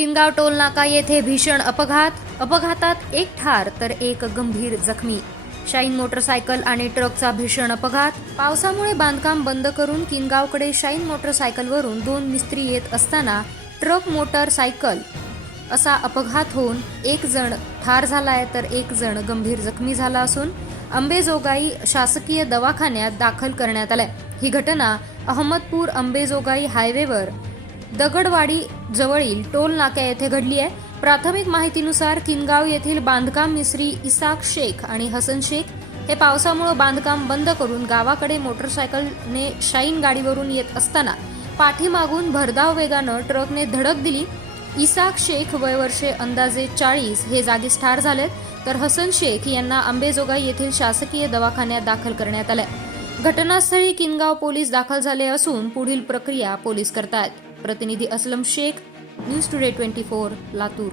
Kingaon toll नाका येथे भीषण अपघातात एक ठार तर एक गंभीर जखमी। शाईन मोटरसायकल आणि ट्रकचा भीषण अपघात। पावसामुळे बांधकाम बंद करून किनगावकडे शाईन मोटरसायकलवरून 2 मिस्त्री येत असताना ट्रक मोटरसायकल असा अपघात होऊन एक जण ठार झालाय तर एक जण गंभीर जखमी झाला असून अंबेजोगाई शासकीय दवाखान्यात दाखल करण्यात आलाय। ही घटना अहमदपूर अंबेजोगाई हायवेवर दगडवाडी जवळील टोल नाका येथे घडली आहे। प्राथमिक माहितीनुसार किनगाव येथील बांधकाम मिस्त्री इसाक शेख आणि हसन शेख हे पावसामुळे बांधकाम बंद करून गावाकडे मोटरसायकलने शाईन गाडीवरून येत असताना पाठीमागून भरधाव वेगाने ट्रकने धडक दिली। इसाक शेख वय वर्षे अंदाजे 40 हे जागीच ठार झालेत तर हसन शेख यांना अंबेजोगाई येथील शासकीय दवाखान्यात दाखल करण्यात आले। घटनास्थळी किनगाव पोलीस दाखल झाले असून पुढील प्रक्रिया पोलीस करतायत। प्रतिनिधी असलम शेख, न्यूज टुडे 24, लातूर।